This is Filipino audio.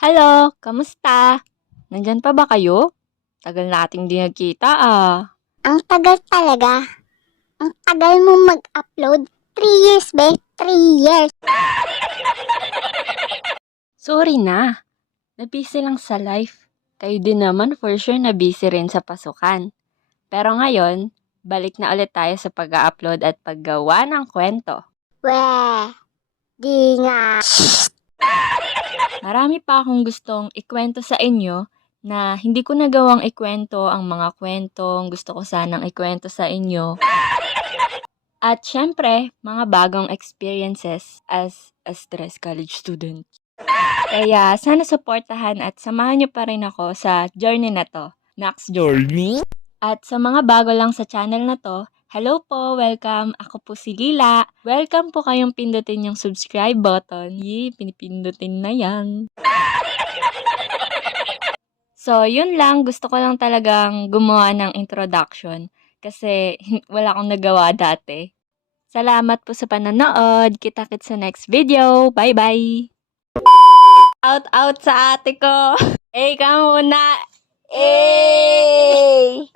Hello, kamusta? Nandyan pa ba kayo? Tagal nating di nagkita ah. Ang tagal talaga. Ang tagal mo mag-upload. 3 years, be. 3 years. Sorry na. Na-busy lang sa life. Kayo din naman for sure na busy rin sa pasukan. Pero ngayon, balik na ulit tayo sa pag-upload at paggawa ng kwento. Weh, di nga. Marami pa akong gustong ikwento sa inyo na hindi ko nagawang ikwento ang mga kwentong gusto ko sanang ikwento sa inyo. At syempre, mga bagong experiences as a stress college student. Kaya sana supportahan at samahan niyo pa rin ako sa journey na to. Next journey? At sa mga bago lang sa channel na to, hello po, welcome. Ako po si Lila. Welcome po kayong pindutin yung subscribe button. Yee, pinipindutin na yan. So, yun lang. Gusto ko lang talagang gumawa ng introduction kasi wala akong nagawa dati. Salamat po sa panonood. Kita-kits sa next video. Bye-bye! Out sa ate ko! Eh, ka muna! Eh!